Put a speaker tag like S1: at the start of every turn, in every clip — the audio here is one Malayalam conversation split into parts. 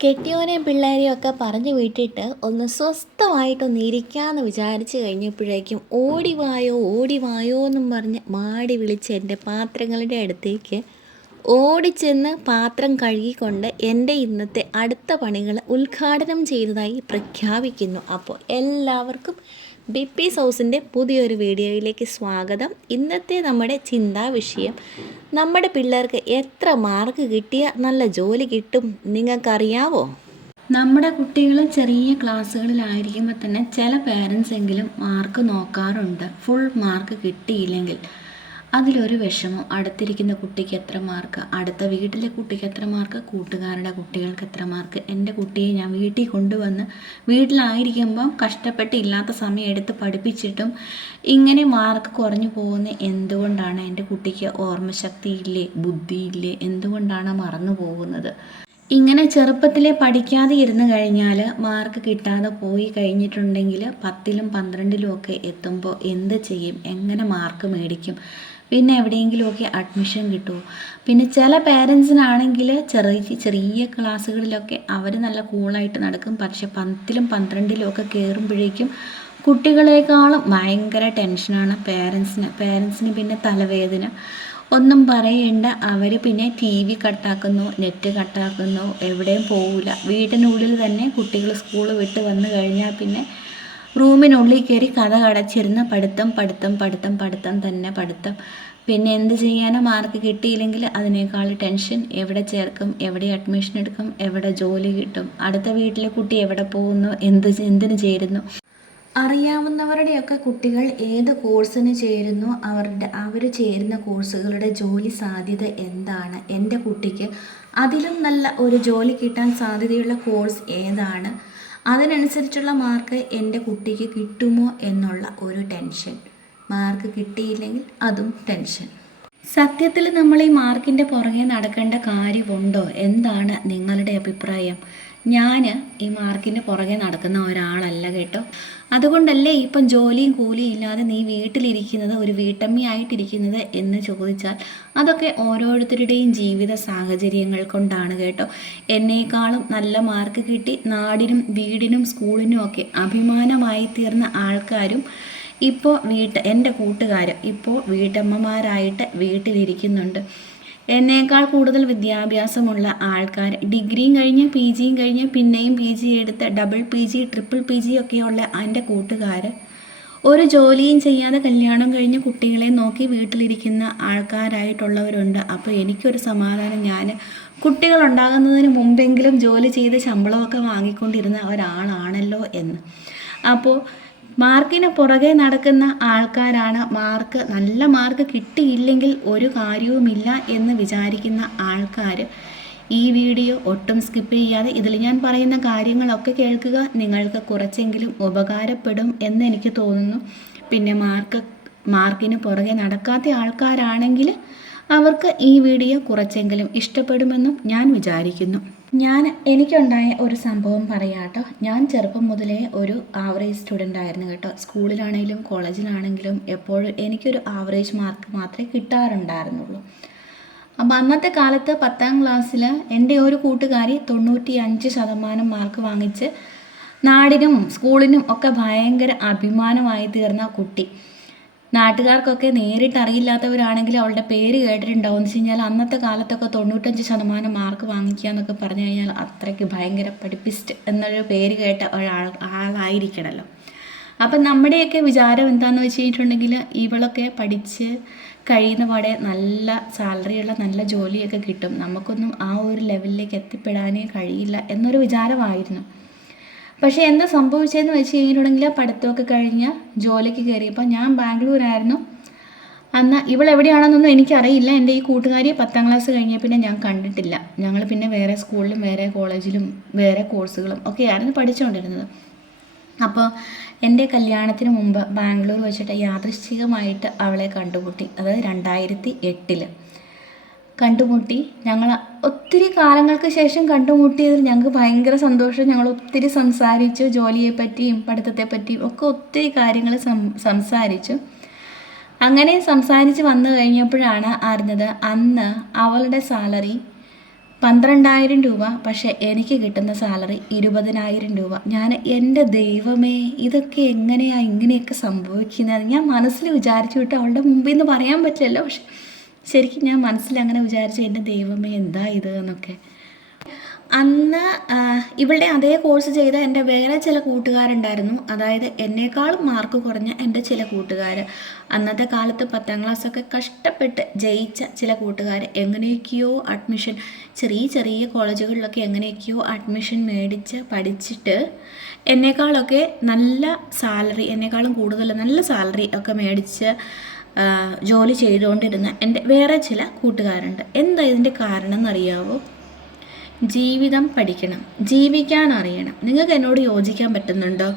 S1: കെട്ടിയോനെയും പിള്ളേരെയും ഒക്കെ പറഞ്ഞു വിട്ടിട്ട് ഒന്ന് സ്വസ്ഥമായിട്ടൊന്ന് ഇരിക്കാമെന്ന് വിചാരിച്ച് കഴിഞ്ഞപ്പോഴേക്കും ഓടിവായോ ഓടിവായോ എന്നും പറഞ്ഞ് മാടി വിളിച്ച് എന്റെ പാത്രങ്ങളുടെ അടുത്തേക്ക് ഓടിച്ചെന്ന് പാത്രം കഴുകിക്കൊണ്ട് എന്റെ ഇന്നത്തെ അടുത്ത പണികൾ ഉദ്ഘാടനം ചെയ്തതായി പ്രഖ്യാപിക്കുന്നു. അപ്പോൾ എല്ലാവർക്കും ബിപ്പി സൗസിന്റെ പുതിയൊരു വീഡിയോയിലേക്ക് സ്വാഗതം. ഇന്നത്തെ നമ്മുടെ ചിന്താ വിഷയം നമ്മുടെ പിള്ളേർക്ക് എത്ര മാർക്ക് കിട്ടിയ നല്ല ജോലി കിട്ടും നിങ്ങൾക്കറിയാവോ? നമ്മുടെ കുട്ടികൾ ചെറിയ ക്ലാസ്സുകളിലായിരിക്കുമ്പോൾ തന്നെ ചില പേരൻസ് എങ്കിലും മാർക്ക് നോക്കാറുണ്ട്. ഫുൾ മാർക്ക് കിട്ടിയില്ലെങ്കിൽ. അതിലൊരു വിഷമം. അടുത്തിരിക്കുന്ന കുട്ടിക്ക് എത്ര മാർക്ക് അടുത്ത വീട്ടിലെ കുട്ടിക്ക് എത്ര മാർക്ക് കൂട്ടുകാരുടെ കുട്ടികൾക്ക് എത്ര മാർക്ക് എന്റെ കുട്ടിയെ ഞാൻ വീട്ടിൽ കൊണ്ടുവന്ന് വീട്ടിലായിരിക്കുമ്പം കഷ്ടപ്പെട്ട് ഇല്ലാത്ത സമയം എടുത്ത് പഠിപ്പിച്ചിട്ടും ഇങ്ങനെ മാർക്ക് കുറഞ്ഞു പോകുന്ന എന്തുകൊണ്ടാണ് എന്റെ കുട്ടിക്ക് ഓർമ്മശക്തി ഇല്ലേ ബുദ്ധി ഇല്ലേ എന്തുകൊണ്ടാണ് മറന്നു പോകുന്നത്? ഇങ്ങനെ ചെറുപ്പത്തിലെ പഠിക്കാതെ ഇരുന്ന് കഴിഞ്ഞാൽ മാർക്ക് കിട്ടാതെ പോയി കഴിഞ്ഞിട്ടുണ്ടെങ്കിൽ പത്തിലും പന്ത്രണ്ടിലും ഒക്കെ എത്തുമ്പോൾ എന്ത് ചെയ്യും? എങ്ങനെ മാർക്ക് മേടിക്കും? പിന്നെ എവിടെയെങ്കിലുമൊക്കെ അഡ്മിഷൻ കിട്ടുമോ പിന്നെ ചില പേരൻസിനാണെങ്കിൽ ചെറിയ ചെറിയ ക്ലാസ്സുകളിലൊക്കെ അവർ നല്ല കൂളായിട്ട് നടക്കും. പക്ഷെ പത്തിലും പന്ത്രണ്ടിലും ഒക്കെ കയറുമ്പോഴേക്കും കുട്ടികളെക്കാളും ഭയങ്കര ടെൻഷനാണ് പേരൻസിന് പേരൻസിന് പിന്നെ തലവേദന. ഒന്നും പറയേണ്ട. അവർ പിന്നെ ടി വി കട്ടാക്കുന്നു നെറ്റ് കട്ടാക്കുന്നു എവിടെയും പോവില്ല വീട്ടിനുള്ളിൽ തന്നെ കുട്ടികൾ സ്കൂൾ വിട്ട് വന്നു കഴിഞ്ഞാൽ പിന്നെ റൂമിനുള്ളിൽ കയറി കഥ കടച്ചിരുന്ന പഠിത്തം പഠിത്തം പഠിത്തം പഠിത്തം തന്നെ പഠിത്തം. പിന്നെ എന്ത് ചെയ്യാനോ മാർക്ക് കിട്ടിയില്ലെങ്കിൽ അതിനേക്കാൾ ടെൻഷൻ എവിടെ ചേർക്കും എവിടെ അഡ്മിഷൻ എടുക്കും എവിടെ ജോലി കിട്ടും. അടുത്ത വീട്ടിലെ കുട്ടി എവിടെ പോകുന്നു എന്ത് എന്തിനു ചേരുന്നു? അറിയാവുന്നവരുടെയൊക്കെ കുട്ടികൾ ഏത് കോഴ്സിന് ചേരുന്നു അവരുടെ അവർ ചേരുന്ന കോഴ്സുകളുടെ ജോലി സാധ്യത എന്താണ്? എന്റെ കുട്ടിക്ക് അതിലും നല്ല ഒരു ജോലി കിട്ടാൻ സാധ്യതയുള്ള കോഴ്സ് ഏതാണ്? അതിനനുസരിച്ചുള്ള മാർക്ക് എന്റെ കുട്ടിക്ക് കിട്ടുമോ എന്നുള്ള ഒരു ടെൻഷൻ. മാർക്ക് കിട്ടിയില്ലെങ്കിൽ അതും ടെൻഷൻ. സത്യത്തിൽ നമ്മൾ ഈ മാർക്കിന്റെ പുറകെ നടക്കേണ്ട കാര്യമുണ്ടോ? എന്താണ് നിങ്ങളുടെ അഭിപ്രായം? ഞാൻ ഈ മാർക്കിന്റെ പുറകെ നടക്കുന്ന ഒരാളല്ല കേട്ടോ. അതുകൊണ്ടല്ലേ ഇപ്പം ജോലിയും കൂലിയും ഇല്ലാതെ നീ വീട്ടിലിരിക്കുന്നത് ഒരു വീട്ടമ്മയായിട്ടിരിക്കുന്നത് എന്ന് ചോദിച്ചാൽ അതൊക്കെ ഓരോരുത്തരുടെയും ജീവിത സാഹചര്യങ്ങൾ കൊണ്ടാണ് കേട്ടോ. എന്നേക്കാളും നല്ല മാർക്ക് കിട്ടി. നാടിനും വീടിനും സ്കൂളിനും ഒക്കെ അഭിമാനമായി തീർന്ന ആൾക്കാരും ഇപ്പോൾ വീട്ട് എന്റെ കൂട്ടുകാർ ഇപ്പോൾ വീട്ടമ്മമാരായിട്ട് വീട്ടിലിരിക്കുന്നുണ്ട്. എന്നേക്കാൾ കൂടുതൽ വിദ്യാഭ്യാസമുള്ള ആൾക്കാർ ഡിഗ്രിയും കഴിഞ്ഞ് പി ജിയും കഴിഞ്ഞ് പിന്നെയും പി ജി എടുത്ത് double P G triple P G ഒക്കെയുള്ള എന്റെ കൂട്ടുകാർ ഒരു ജോലിയും ചെയ്യാതെ കല്യാണം കഴിഞ്ഞ് കുട്ടികളെ നോക്കി വീട്ടിലിരിക്കുന്ന ആൾക്കാരായിട്ടുള്ളവരുണ്ട്. അപ്പോൾ എനിക്കൊരു സമാധാനം. ഞാൻ കുട്ടികൾ ഉണ്ടാകുന്നതിന് മുമ്പെങ്കിലും ജോലി ചെയ്ത് ശമ്പളമൊക്കെ വാങ്ങിക്കൊണ്ടിരുന്ന ഒരാളാണല്ലോ എന്ന്. അപ്പോൾ മാർക്കിന് പുറകെ നടക്കുന്ന ആൾക്കാരാണ് മാർക്ക്. നല്ല മാർക്ക് കിട്ടിയില്ലെങ്കിൽ ഒരു കാര്യവുമില്ല എന്ന് വിചാരിക്കുന്ന ആൾക്കാർ ഈ വീഡിയോ ഒട്ടും സ്കിപ്പ് ചെയ്യാതെ ഇതിൽ ഞാൻ പറയുന്ന കാര്യങ്ങളൊക്കെ കേൾക്കുക. നിങ്ങൾക്ക് കുറച്ചെങ്കിലും ഉപകാരപ്പെടും എന്ന് എനിക്ക് തോന്നുന്നു. പിന്നെ മാർക്ക് മാർക്കിന് പുറകെ നടക്കാത്ത ആൾക്കാരാണെങ്കിൽ അവർക്ക് ഈ വീഡിയോ കുറച്ചെങ്കിലും ഇഷ്ടപ്പെടുമെന്നും ഞാൻ വിചാരിക്കുന്നു. ഞാൻ എനിക്കുണ്ടായ ഒരു സംഭവം പറയാം കേട്ടോ. ഞാൻ ചെറുപ്പം മുതലേ ഒരു ആവറേജ് സ്റ്റുഡന്റ് ആയിരുന്നു കേട്ടോ. സ്കൂളിലാണെങ്കിലും കോളേജിലാണെങ്കിലും എപ്പോഴും എനിക്കൊരു ആവറേജ് മാർക്ക് മാത്രമേ കിട്ടാറുണ്ടായിരുന്നുള്ളൂ. അപ്പം അന്നത്തെ കാലത്ത് പത്താം ക്ലാസ്സിൽ എന്റെ ഒരു കൂട്ടുകാരി തൊണ്ണൂറ്റി അഞ്ച് ശതമാനം മാർക്ക് വാങ്ങിച്ച് നാടിനും സ്കൂളിനും ഒക്കെ ഭയങ്കര അഭിമാനമായി തീർന്ന കുട്ടി. നാട്ടുകാർക്കൊക്കെ നേരിട്ട് അറിയില്ലാത്തവരാണെങ്കിൽ അവളുടെ പേര് കേട്ടിട്ടുണ്ടാവും. എന്ന് വെച്ച് കഴിഞ്ഞാൽ അന്നത്തെ കാലത്തൊക്കെ തൊണ്ണൂറ്റഞ്ച് ശതമാനം മാർക്ക് വാങ്ങിക്കുക എന്നൊക്കെ പറഞ്ഞു കഴിഞ്ഞാൽ അത്രയ്ക്ക് ഭയങ്കര പഠിപ്പിസ്റ്റ് എന്നൊരു പേര് കേട്ട ഒരാൾ ആളായിരിക്കണമല്ലോ അപ്പം നമ്മുടെയൊക്കെ വിചാരം എന്താണെന്ന് വെച്ച് കഴിഞ്ഞിട്ടുണ്ടെങ്കിൽ ഇവളൊക്കെ പഠിച്ച് കഴിയുന്ന പാടെ നല്ല സാലറിയുള്ള നല്ല ജോലിയൊക്കെ കിട്ടും. നമുക്കൊന്നും ആ ഒരു ലെവലിലേക്ക് എത്തിപ്പെടാനേ കഴിയില്ല എന്നൊരു വിചാരമായിരുന്നു. പക്ഷേ എന്താ സംഭവിച്ചതെന്ന് വെച്ച് കഴിഞ്ഞിട്ടുണ്ടെങ്കിൽ ആ പഠിത്തമൊക്കെ കഴിഞ്ഞ് ജോലിക്ക് കയറിയപ്പോൾ ഞാൻ ബാംഗ്ലൂരായിരുന്നു. അന്ന് ഇവളെവിടെയാണെന്നൊന്നും എനിക്കറിയില്ല. എന്റെ ഈ കൂട്ടുകാരി പത്താം ക്ലാസ് കഴിഞ്ഞ പിന്നെ ഞാൻ കണ്ടിട്ടില്ല. ഞങ്ങൾ പിന്നെ വേറെ സ്കൂളിലും വേറെ കോളേജിലും വേറെ കോഴ്സുകളും ഒക്കെയായിരുന്നു പഠിച്ചുകൊണ്ടിരുന്നത്. അപ്പോൾ എന്റെ കല്യാണത്തിന് മുമ്പ് ബാംഗ്ലൂർ വെച്ചിട്ട് യാദൃശ്ചികമായിട്ട് അവളെ കണ്ടുമുട്ടി. അതായത് രണ്ടായിരത്തി എട്ടിൽ കണ്ടുമുട്ടി. ഞങ്ങൾ ഒത്തിരി കാലങ്ങൾക്ക് ശേഷം കണ്ടുമുട്ടിയതിൽ ഞങ്ങൾക്ക് ഭയങ്കര സന്തോഷം. ഞങ്ങൾ ഒത്തിരി സംസാരിച്ചു. ജോലിയെ പറ്റിയും പഠിത്തത്തെ പറ്റിയും ഒക്കെ ഒത്തിരി കാര്യങ്ങൾ സംസാരിച്ചു. അങ്ങനെ സംസാരിച്ച് വന്നു കഴിഞ്ഞപ്പോഴാണ് അറിഞ്ഞത് അന്ന് അവളുടെ സാലറി പന്ത്രണ്ടായിരം രൂപ പക്ഷേ എനിക്ക് കിട്ടുന്ന സാലറി ഇരുപതിനായിരം രൂപ. ഞാൻ എന്റെ ദൈവമേ ഇതൊക്കെ എങ്ങനെയാണ് ഇങ്ങനെയൊക്കെ സംഭവിക്കുന്നത് ഞാൻ മനസ്സിൽ വിചാരിച്ചു വിട്ട് അവളുടെ മുമ്പിൽ നിന്ന് പറയാൻ പറ്റില്ലല്ലോ. പക്ഷെ ശരിക്കും ഞാൻ മനസ്സിൽ അങ്ങനെ വിചാരിച്ചു എന്റെ ദൈവമേ എന്താ ഇത്? എന്നൊക്കെ. അന്ന് ഇവളുടെ അതേ കോഴ്സ് ചെയ്ത എന്റെ വേറെ ചില കൂട്ടുകാരുണ്ടായിരുന്നു. അതായത് എന്നേക്കാളും മാർക്ക് കുറഞ്ഞ എന്റെ ചില കൂട്ടുകാർ അന്നത്തെ കാലത്ത് പത്താം ക്ലാസ്സൊക്കെ കഷ്ടപ്പെട്ട് ജയിച്ച ചില കൂട്ടുകാർ എങ്ങനെയൊക്കെയോ അഡ്മിഷൻ ചെറിയ ചെറിയ കോളേജുകളിലൊക്കെ എങ്ങനെയൊക്കെയോ അഡ്മിഷൻ മേടിച്ച് പഠിച്ചിട്ട് എന്നേക്കാളൊക്കെ നല്ല സാലറി എന്നേക്കാളും കൂടുതൽ നല്ല സാലറി ഒക്കെ മേടിച്ച് ജോലി ചെയ്തുകൊണ്ടിരുന്ന എന്റെ വേറെ ചില കൂട്ടുകാരുണ്ട്. എന്താ ഇതിന്റെ കാരണം എന്നറിയാവോ ജീവിതം പഠിക്കണം. ജീവിക്കാൻ അറിയണം. നിങ്ങൾക്ക് എന്നോട് യോജിക്കാൻ പറ്റുന്നുണ്ടോ?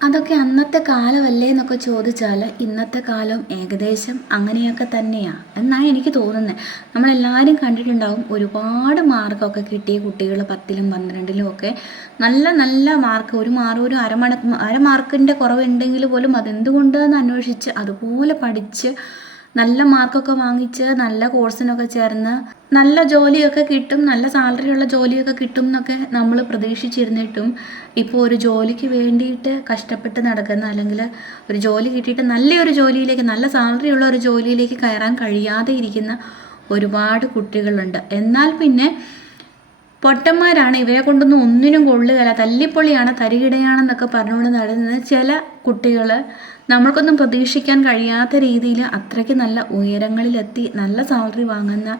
S1: അതൊക്കെ അന്നത്തെ കാലമല്ലേ എന്നൊക്കെ ചോദിച്ചാൽ ഇന്നത്തെ കാലം ഏകദേശം അങ്ങനെയൊക്കെ തന്നെയാണ് എന്നാണ് എനിക്ക് തോന്നുന്നത്. നമ്മളെല്ലാവരും കണ്ടിട്ടുണ്ടാവും ഒരുപാട് മാർക്കൊക്കെ കിട്ടിയ കുട്ടികൾ പത്തിലും പന്ത്രണ്ടിലും ഒക്കെ. നല്ല നല്ല മാർക്ക് ഒരു മാർക്ക് ഒരു അരമണ അരമാർക്കിന്റെ കുറവുണ്ടെങ്കിൽ പോലും അതെന്തുകൊണ്ടെന്ന് അന്വേഷിച്ച് അതുപോലെ പഠിച്ച് നല്ല മാർക്കൊക്കെ വാങ്ങിച്ച് നല്ല കോഴ്സിനൊക്കെ ചേർന്ന് നല്ല ജോലിയൊക്കെ കിട്ടും നല്ല സാലറിയുള്ള ജോലിയൊക്കെ കിട്ടും എന്നൊക്കെ നമ്മൾ പ്രതീക്ഷിച്ചിരുന്നിട്ടും ഇപ്പോൾ ഒരു ജോലിക്ക് വേണ്ടിയിട്ട് കഷ്ടപ്പെട്ട് നടക്കുന്ന അല്ലെങ്കിൽ ഒരു ജോലി കിട്ടിയിട്ട് നല്ലൊരു ജോലിയിലേക്ക് നല്ല സാലറിയുള്ള ഒരു ജോലിയിലേക്ക് കയറാൻ കഴിയാതെ ഇരിക്കുന്ന ഒരുപാട് കുട്ടികളുണ്ട്. എന്നാൽ പിന്നെ പൊട്ടന്മാരാണ്. ഇവരെ കൊണ്ടൊന്നും ഒന്നിനും കൊള്ളുകയല്ല. തല്ലിപ്പൊളിയാണ് തരികിടയാണെന്നൊക്കെ പറഞ്ഞുകൊണ്ട് നടന്നത് ചില കുട്ടികൾ നമ്മൾക്കൊന്നും പ്രതീക്ഷിക്കാൻ കഴിയാത്ത രീതിയിൽ അത്രയ്ക്ക് നല്ല ഉയരങ്ങളിലെത്തി നല്ല സാലറി വാങ്ങുന്ന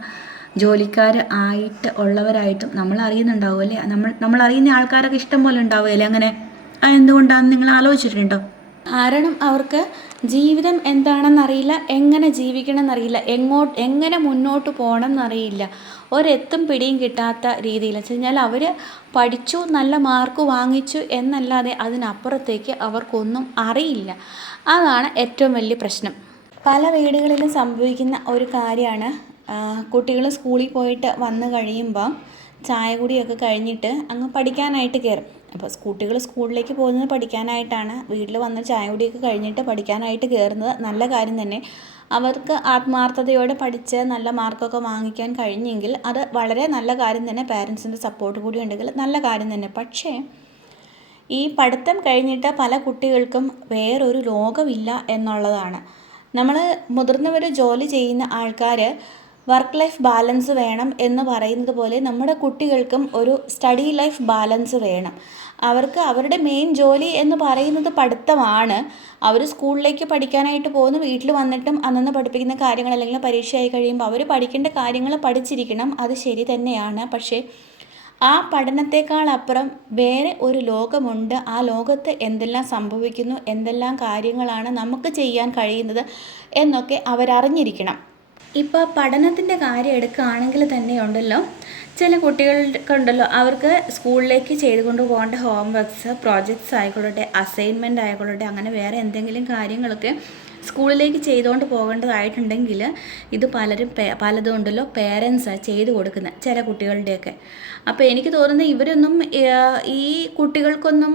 S1: ജോലിക്കാർ ആയിട്ട് ഉള്ളവരായിട്ടും നമ്മൾ അറിയുന്നുണ്ടാവും അല്ലേ? നമ്മൾ നമ്മൾ അറിയുന്ന ആൾക്കാരൊക്കെ ഇഷ്ടം പോലെ ഉണ്ടാവുമല്ലേ അങ്ങനെ? എന്തുകൊണ്ടാണെന്ന് നിങ്ങൾ ആലോചിച്ചിട്ടുണ്ടോ? കാരണം അവർക്ക് ജീവിതം എന്താണെന്നറിയില്ല എങ്ങനെ ജീവിക്കണം എന്നറിയില്ല എങ്ങോട്ട് എങ്ങനെ മുന്നോട്ട് പോകണം എന്നറിയില്ല ഒരെത്തും പിടിയും കിട്ടാത്ത രീതിയിൽ വെച്ച് കഴിഞ്ഞാൽ അവർ പഠിച്ചു നല്ല മാർക്ക് വാങ്ങിച്ചു എന്നല്ലാതെ അതിനപ്പുറത്തേക്ക് അവർക്കൊന്നും അറിയില്ല. അതാണ് ഏറ്റവും വലിയ പ്രശ്നം. പല വീടുകളിലും സംഭവിക്കുന്ന ഒരു കാര്യമാണ് കുട്ടികൾ സ്കൂളിൽ പോയിട്ട് വന്നു കഴിയുമ്പം ചായ കുടിയൊക്കെ കഴിഞ്ഞിട്ട് അങ്ങ് പഠിക്കാനായിട്ട് കയറും. അപ്പോൾ കുട്ടികൾ സ്കൂളിലേക്ക് പോകുന്നത് പഠിക്കാനായിട്ടാണ് വീട്ടിൽ വന്ന് ചായ കുടിയൊക്കെ കഴിഞ്ഞിട്ട് പഠിക്കാനായിട്ട് കയറുന്നത് നല്ല കാര്യം തന്നെ. അവർക്ക് ആത്മാർത്ഥതയോടെ പഠിച്ച് നല്ല മാർക്കൊക്കെ വാങ്ങിക്കാൻ കഴിഞ്ഞെങ്കിൽ അത് വളരെ നല്ല കാര്യം തന്നെ പാരൻസിന്റെ സപ്പോർട്ട് കൂടി ഉണ്ടെങ്കിൽ നല്ല കാര്യം തന്നെ. പക്ഷേ ഈ പഠിത്തം കഴിഞ്ഞിട്ട് പല കുട്ടികൾക്കും വേറൊരു ലോകമില്ല എന്നുള്ളതാണ്. നമ്മൾ മുതിർന്നവർ ജോലി ചെയ്യുന്ന ആൾക്കാർ വർക്ക് ലൈഫ് ബാലൻസ് വേണം എന്ന് പറയുന്നത് പോലെ നമ്മുടെ കുട്ടികൾക്കും ഒരു സ്റ്റഡി ലൈഫ് ബാലൻസ് വേണം. അവർക്ക് അവരുടെ മെയിൻ ജോലി എന്ന് പറയുന്നത് പഠിത്തമാണ്. അവർ സ്കൂളിലേക്ക് പഠിക്കാനായിട്ട് പോകുന്നു വീട്ടിൽ വന്നിട്ടും അന്നന്ന് പഠിപ്പിക്കുന്ന കാര്യങ്ങൾ അല്ലെങ്കിൽ പരീക്ഷയായി കഴിയുമ്പോൾ അവർ പഠിക്കേണ്ട കാര്യങ്ങൾ പഠിച്ചിരിക്കണം അത് ശരി തന്നെയാണ്. പക്ഷേ ആ പഠനത്തെക്കാൾ അപ്പുറം വേറെ ഒരു ലോകമുണ്ട്. ആ ലോകത്ത് എന്തെല്ലാം സംഭവിക്കുന്നു എന്തെല്ലാം കാര്യങ്ങളാണ് നമുക്ക് ചെയ്യാൻ കഴിയുന്നത് എന്നൊക്കെ അവരറിഞ്ഞിരിക്കണം. ഇപ്പോൾ പഠനത്തിന്റെ കാര്യം എടുക്കുകയാണെങ്കിൽ തന്നെ ഉണ്ടല്ലോ ചില കുട്ടികൾക്കുണ്ടല്ലോ അവർക്ക് സ്കൂളിലേക്ക് ചെയ്തുകൊണ്ട് പോകേണ്ട ഹോംവർക്ക്സ് പ്രോജക്ട്സ് ആയിക്കൊള്ളട്ടെ അസൈൻമെന്റ് ആയിക്കൊള്ളട്ടെ അങ്ങനെ വേറെ എന്തെങ്കിലും കാര്യങ്ങളൊക്കെ സ്കൂളിലേക്ക് ചെയ്തുകൊണ്ട് പോകേണ്ടതായിട്ടുണ്ടെങ്കിൽ ഇത് പലരും പലതും ഉണ്ടല്ലോ പേരൻസാണ് ചെയ്തു കൊടുക്കുന്നത് ചില കുട്ടികളുടെയൊക്കെ. അപ്പോൾ എനിക്ക് തോന്നുന്നത് ഇവരൊന്നും ഈ കുട്ടികൾക്കൊന്നും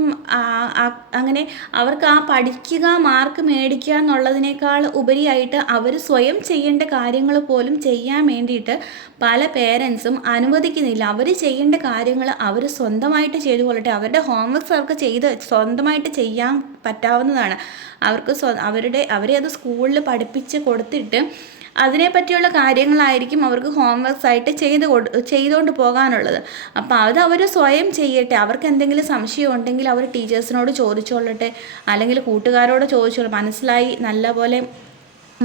S1: അങ്ങനെ അവർക്ക് ആ പഠിക്കുക മാർക്ക് മേടിക്കുക എന്നുള്ളതിനേക്കാൾ ഉപരിയായിട്ട് അവർ സ്വയം ചെയ്യേണ്ട കാര്യങ്ങൾ പോലും ചെയ്യാൻ വേണ്ടിയിട്ട് പല പേരൻസും അനുവദിക്കുന്നില്ല. അവർ ചെയ്യേണ്ട കാര്യങ്ങൾ അവർ സ്വന്തമായിട്ട് ചെയ്തു കൊള്ളട്ടെ. അവരുടെ ഹോംവർക്ക്സ് അവർക്ക് ചെയ്ത് സ്വന്തമായിട്ട് ചെയ്യാൻ പറ്റാവുന്നതാണ്. അവർക്ക് സ്വ അവരുടെ അവരെ അത് സ്കൂളിൽ പഠിപ്പിച്ച് കൊടുത്തിട്ട് അതിനെപ്പറ്റിയുള്ള കാര്യങ്ങളായിരിക്കും അവർക്ക് ഹോംവർക്ക്സ് ആയിട്ട് ചെയ്ത് ചെയ്തുകൊണ്ട് പോകാനുള്ളത്. അപ്പോൾ അത് അവർ സ്വയം ചെയ്യട്ടെ. അവർക്ക് എന്തെങ്കിലും സംശയം ഉണ്ടെങ്കിൽ അവർ ടീച്ചേഴ്സിനോട് ചോദിച്ചുകൊള്ളട്ടെ അല്ലെങ്കിൽ കൂട്ടുകാരോട് ചോദിച്ചോളൂ മനസ്സിലായി നല്ലപോലെ